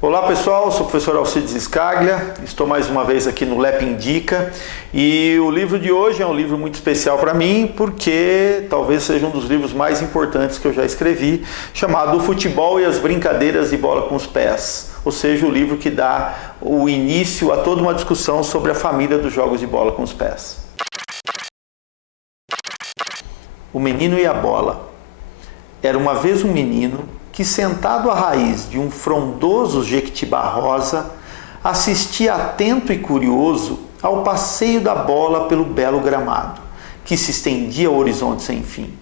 Olá pessoal, sou o professor Alcides Scaglia, estou mais uma vez aqui no LEP Indica e o livro de hoje é um livro muito especial para mim porque talvez seja um dos livros mais importantes que eu já escrevi, chamado O Futebol e as Brincadeiras de Bola com os Pés, ou seja, o livro que dá o início a toda uma discussão sobre a família dos jogos de bola com os pés. O menino e a bola. Era uma vez um menino que, sentado à raiz de um frondoso jequitibá rosa, assistia atento e curioso ao passeio da bola pelo belo gramado, que se estendia ao horizonte sem fim.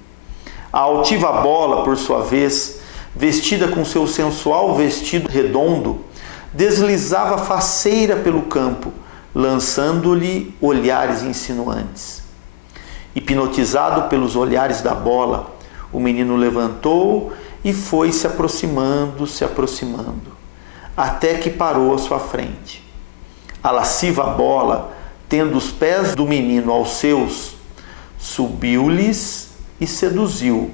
A altiva bola, por sua vez, vestida com seu sensual vestido redondo, deslizava faceira pelo campo, lançando-lhe olhares insinuantes. Hipnotizado pelos olhares da bola, o menino levantou e foi se aproximando, até que parou à sua frente. A lasciva bola, tendo os pés do menino aos seus, subiu-lhes e seduziu.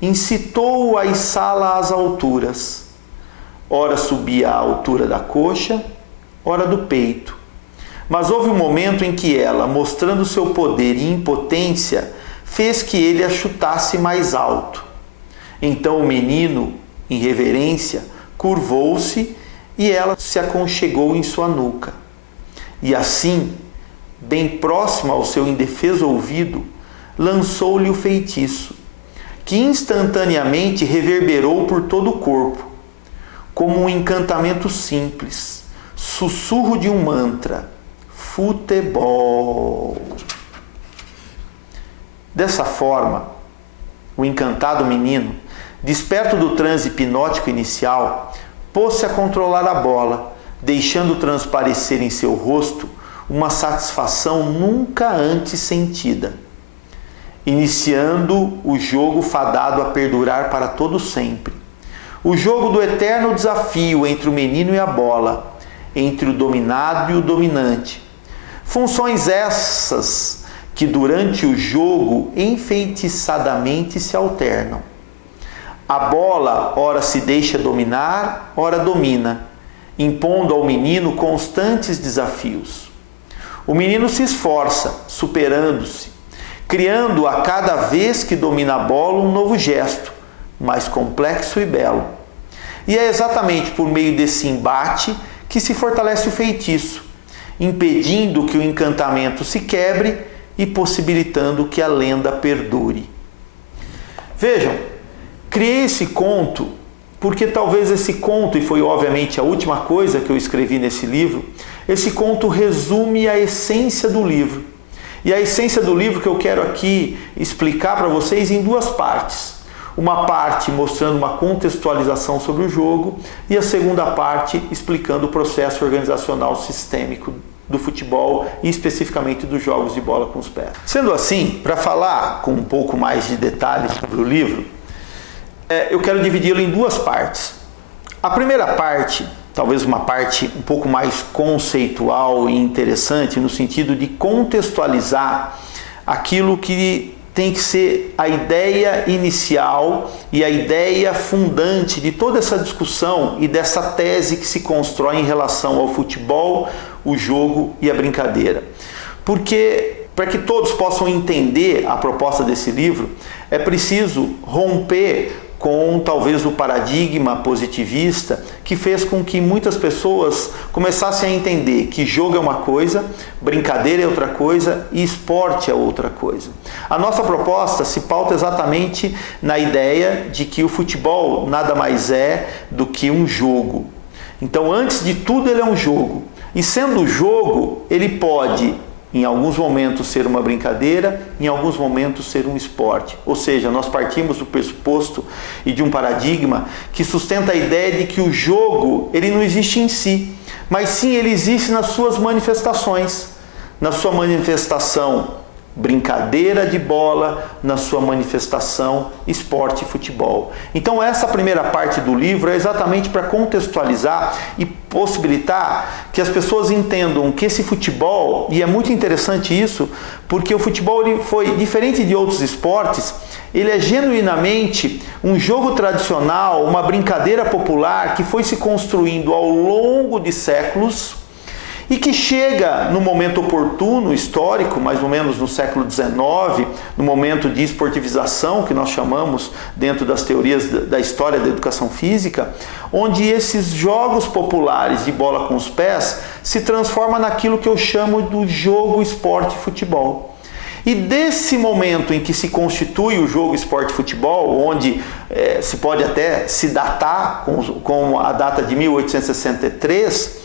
Incitou-o a içá-la às alturas. Ora subia à altura da coxa, ora do peito. Mas houve um momento em que ela, mostrando seu poder e impotência, fez que ele a chutasse mais alto. Então o menino, em reverência, curvou-se e ela se aconchegou em sua nuca. E assim, bem próxima ao seu indefeso ouvido, lançou-lhe o feitiço, que instantaneamente reverberou por todo o corpo, como um encantamento simples, sussurro de um mantra: futebol. Dessa forma, o encantado menino, desperto do transe hipnótico inicial, pôs-se a controlar a bola, deixando transparecer em seu rosto uma satisfação nunca antes sentida, iniciando o jogo fadado a perdurar para todo sempre. O jogo do eterno desafio entre o menino e a bola, entre o dominado e o dominante. Funções essas que durante o jogo enfeitiçadamente se alternam. A bola ora se deixa dominar, ora domina, impondo ao menino constantes desafios. O menino se esforça, superando-se, criando a cada vez que domina a bola um novo gesto, mais complexo e belo. E é exatamente por meio desse embate que se fortalece o feitiço, impedindo que o encantamento se quebre e possibilitando que a lenda perdure. Vejam, criei esse conto porque talvez esse conto, e foi obviamente a última coisa que eu escrevi nesse livro, esse conto resume a essência do livro. E a essência do livro que eu quero aqui explicar para vocês em duas partes. Uma parte mostrando uma contextualização sobre o jogo e a segunda parte explicando o processo organizacional sistêmico do futebol e especificamente dos jogos de bola com os pés. Sendo assim, para falar com um pouco mais de detalhes sobre o livro, eu quero dividi-lo em duas partes. A primeira parte, talvez uma parte um pouco mais conceitual e interessante, no sentido de contextualizar aquilo que tem que ser a ideia inicial e a ideia fundante de toda essa discussão e dessa tese que se constrói em relação ao futebol, o jogo e a brincadeira. Porque, para que todos possam entender a proposta desse livro, é preciso romper com talvez o paradigma positivista que fez com que muitas pessoas começassem a entender que jogo é uma coisa, brincadeira é outra coisa e esporte é outra coisa. A nossa proposta se pauta exatamente na ideia de que o futebol nada mais é do que um jogo. Então, antes de tudo, ele é um jogo. E sendo jogo, ele pode, em alguns momentos, ser uma brincadeira, em alguns momentos, ser um esporte. Ou seja, nós partimos do pressuposto e de um paradigma que sustenta a ideia de que o jogo ele não existe em si, mas sim ele existe nas suas manifestações. Na sua manifestação brincadeira de bola na sua manifestação esporte e futebol. Então essa primeira parte do livro é exatamente para contextualizar e possibilitar que as pessoas entendam que esse futebol, e é muito interessante isso, porque o futebol ele foi diferente de outros esportes, ele é genuinamente um jogo tradicional, uma brincadeira popular que foi se construindo ao longo de séculos e que chega no momento oportuno, histórico, mais ou menos no século XIX, no momento de esportivização, que nós chamamos dentro das teorias da história da educação física, onde esses jogos populares de bola com os pés se transformam naquilo que eu chamo do jogo esporte-futebol. E desse momento em que se constitui o jogo esporte-futebol, onde se pode até se datar com a data de 1863,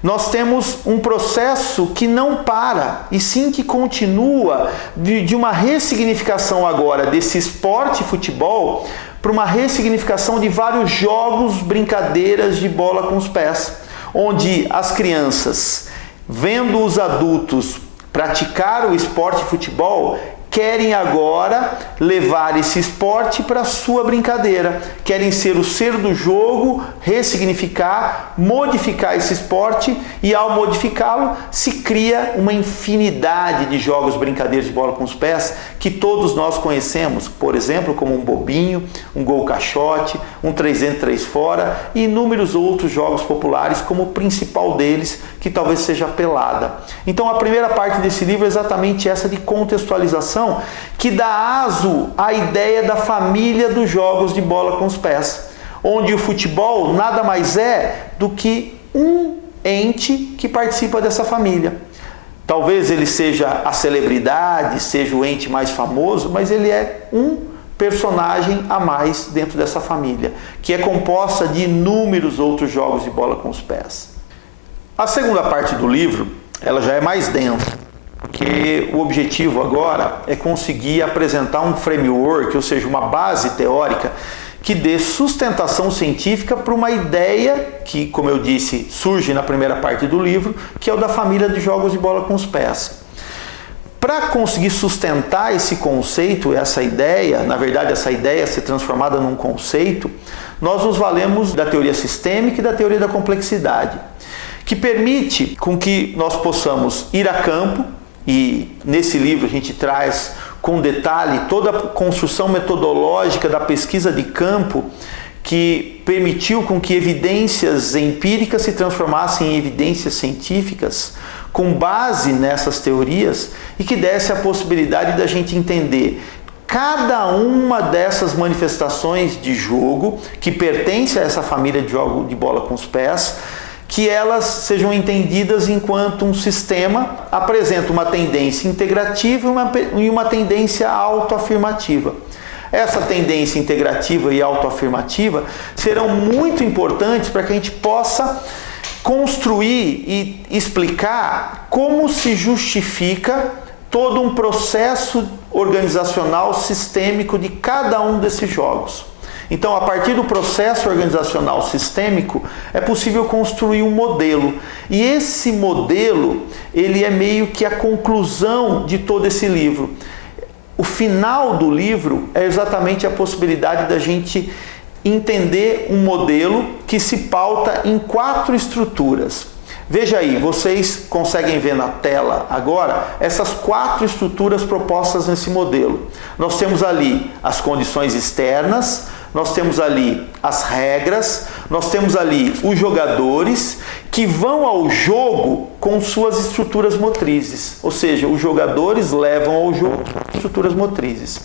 nós temos um processo que não para, e sim que continua de uma ressignificação agora desse esporte futebol para uma ressignificação de vários jogos, brincadeiras de bola com os pés, onde as crianças, vendo os adultos praticar o esporte futebol, querem agora levar esse esporte para a sua brincadeira, querem ser o ser do jogo, ressignificar, modificar esse esporte, e ao modificá-lo se cria uma infinidade de jogos, brincadeiras de bola com os pés que todos nós conhecemos, por exemplo, como um bobinho, um gol caixote, um 3 dentro, 3 fora e inúmeros outros jogos populares, como o principal deles, que talvez seja a pelada. Então a primeira parte desse livro é exatamente essa de contextualização, que dá aso à ideia da família dos jogos de bola com os pés, onde o futebol nada mais é do que um ente que participa dessa família. Talvez ele seja a celebridade, seja o ente mais famoso, mas ele é um personagem a mais dentro dessa família, que é composta de inúmeros outros jogos de bola com os pés. A segunda parte do livro, ela já é mais densa, porque o objetivo agora é conseguir apresentar um framework, ou seja, uma base teórica que dê sustentação científica para uma ideia que, como eu disse, surge na primeira parte do livro, que é o da família de jogos de bola com os pés. Para conseguir sustentar esse conceito, essa ideia, na verdade essa ideia ser transformada num conceito, nós nos valemos da teoria sistêmica e da teoria da complexidade, que permite com que nós possamos ir a campo, e nesse livro a gente traz com detalhe toda a construção metodológica da pesquisa de campo que permitiu com que evidências empíricas se transformassem em evidências científicas com base nessas teorias e que desse a possibilidade da gente entender cada uma dessas manifestações de jogo que pertence a essa família de jogo de bola com os pés, que elas sejam entendidas enquanto um sistema apresenta uma tendência integrativa e uma tendência autoafirmativa. Essa tendência integrativa e autoafirmativa serão muito importantes para que a gente possa construir e explicar como se justifica todo um processo organizacional sistêmico de cada um desses jogos. Então, a partir do processo organizacional sistêmico, é possível construir um modelo. E esse modelo, ele é meio que a conclusão de todo esse livro. O final do livro é exatamente a possibilidade da gente entender um modelo que se pauta em 4 estruturas. Veja aí, vocês conseguem ver na tela agora essas 4 estruturas propostas nesse modelo. Nós temos ali as condições externas, nós temos ali as regras, nós temos ali os jogadores que vão ao jogo com suas estruturas motrizes, ou seja, os jogadores levam ao jogo estruturas motrizes.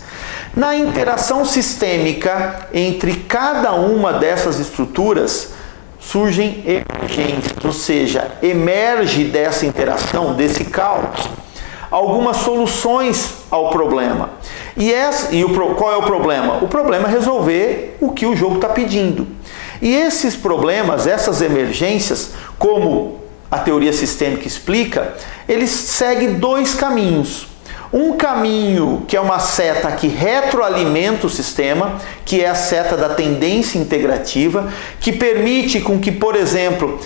Na interação sistêmica entre cada uma dessas estruturas, surgem emergências, ou seja, emerge dessa interação, desse caos, algumas soluções ao problema. Qual é o problema? O problema é resolver o que o jogo está pedindo. E esses problemas, essas emergências, como a teoria sistêmica explica, eles seguem 2 caminhos. Um caminho que é uma seta que retroalimenta o sistema, que é a seta da tendência integrativa, que permite com que, por exemplo,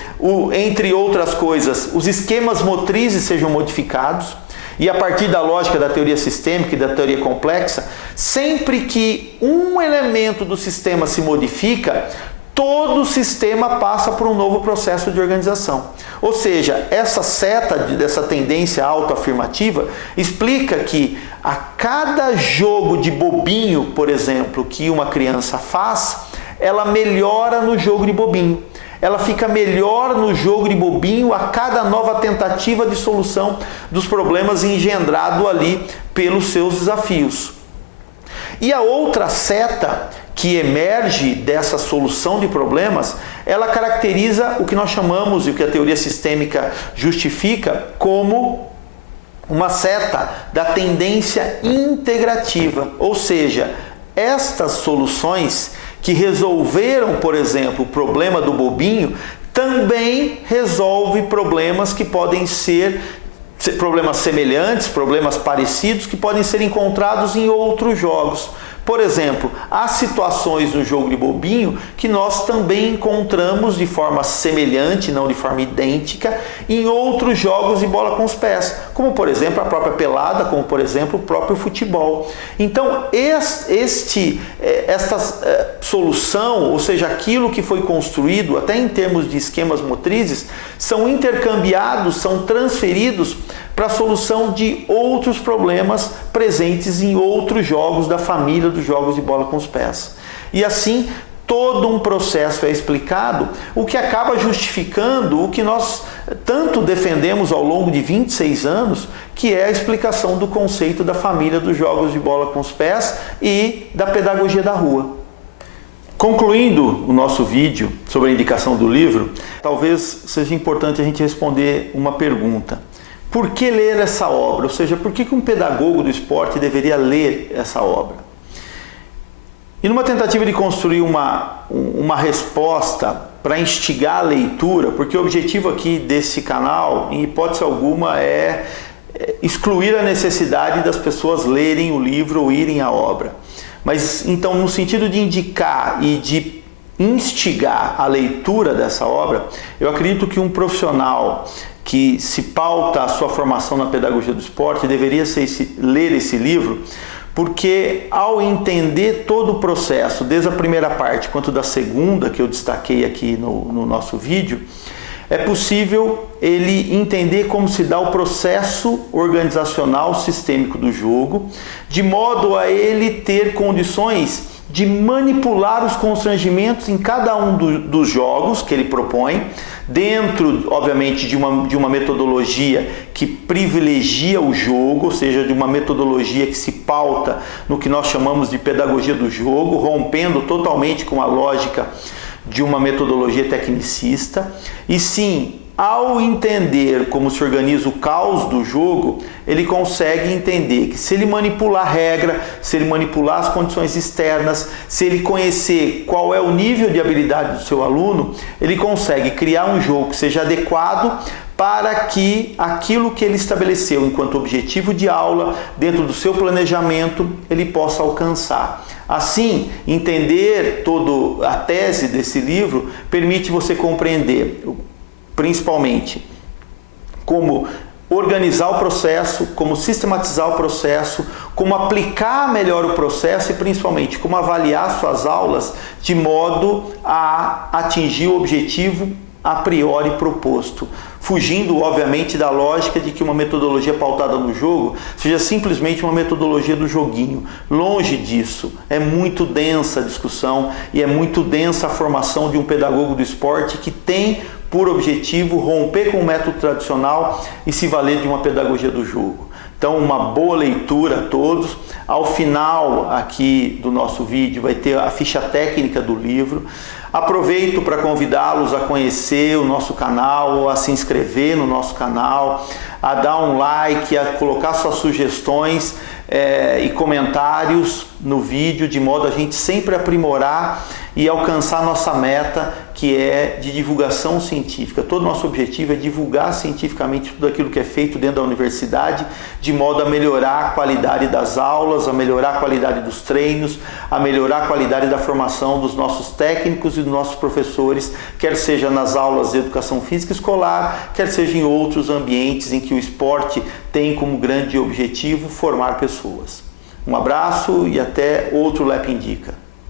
entre outras coisas, os esquemas motrizes sejam modificados. E a partir da lógica da teoria sistêmica e da teoria complexa, sempre que um elemento do sistema se modifica, todo o sistema passa por um novo processo de organização. Ou seja, essa seta dessa tendência autoafirmativa explica que a cada jogo de bobinho, por exemplo, que uma criança faz, ela melhora no jogo de bobinho. Ela fica melhor no jogo de bobinho a cada nova tentativa de solução dos problemas engendrado ali pelos seus desafios. E a outra seta que emerge dessa solução de problemas, ela caracteriza o que nós chamamos, e o que a teoria sistêmica justifica, como uma seta da tendência integrativa. Ou seja, estas soluções que resolveram, por exemplo, o problema do bobinho, também resolve problemas que podem ser problemas semelhantes, problemas parecidos, que podem ser encontrados em outros jogos. Por exemplo, há situações no jogo de bobinho que nós também encontramos de forma semelhante, não de forma idêntica, em outros jogos de bola com os pés, como por exemplo a própria pelada, como por exemplo o próprio futebol. Então, esta solução, ou seja, aquilo que foi construído, até em termos de esquemas motrizes, são intercambiados, são transferidos para a solução de outros problemas presentes em outros jogos da família dos jogos de bola com os pés. E assim, todo um processo é explicado, o que acaba justificando o que nós tanto defendemos ao longo de 26 anos, que é a explicação do conceito da família dos jogos de bola com os pés e da pedagogia da rua. Concluindo o nosso vídeo sobre a indicação do livro, talvez seja importante a gente responder uma pergunta. Por que ler essa obra? Ou seja, por que um pedagogo do esporte deveria ler essa obra? E numa tentativa de construir uma resposta para instigar a leitura, porque o objetivo aqui desse canal, em hipótese alguma, é excluir a necessidade das pessoas lerem o livro ou irem à obra. Mas então, no sentido de indicar e de instigar a leitura dessa obra, eu acredito que um profissional que se pauta a sua formação na pedagogia do esporte deveria ler esse livro, porque ao entender todo o processo, desde a primeira parte quanto da segunda, que eu destaquei aqui no nosso vídeo, é possível ele entender como se dá o processo organizacional sistêmico do jogo, de modo a ele ter condições de manipular os constrangimentos em cada um dos jogos que ele propõe, dentro, obviamente, de uma metodologia que privilegia o jogo, ou seja, de uma metodologia que se pauta no que nós chamamos de pedagogia do jogo, rompendo totalmente com a lógica de uma metodologia tecnicista. E sim, ao entender como se organiza o caos do jogo, ele consegue entender que se ele manipular a regra, se ele manipular as condições externas, se ele conhecer qual é o nível de habilidade do seu aluno, ele consegue criar um jogo que seja adequado para que aquilo que ele estabeleceu enquanto objetivo de aula, dentro do seu planejamento, ele possa alcançar. Assim, entender toda a tese desse livro permite você compreender, principalmente, como organizar o processo, como sistematizar o processo, como aplicar melhor o processo e principalmente como avaliar suas aulas de modo a atingir o objetivo a priori proposto, fugindo obviamente da lógica de que uma metodologia pautada no jogo seja simplesmente uma metodologia do joguinho. Longe disso, é muito densa a discussão e é muito densa a formação de um pedagogo do esporte que tem por objetivo romper com o método tradicional e se valer de uma pedagogia do jogo. Então, uma boa leitura a todos. Ao final aqui do nosso vídeo vai ter a ficha técnica do livro. Aproveito para convidá-los a conhecer o nosso canal, a se inscrever no nosso canal, a dar um like, a colocar suas sugestões e comentários no vídeo, de modo a gente sempre aprimorar e alcançar nossa meta, que é de divulgação científica. Todo nosso objetivo é divulgar cientificamente tudo aquilo que é feito dentro da universidade, de modo a melhorar a qualidade das aulas, a melhorar a qualidade dos treinos, a melhorar a qualidade da formação dos nossos técnicos e dos nossos professores, quer seja nas aulas de educação física escolar, quer seja em outros ambientes em que o esporte tem como grande objetivo formar pessoas. Um abraço e até outro LEP Indica.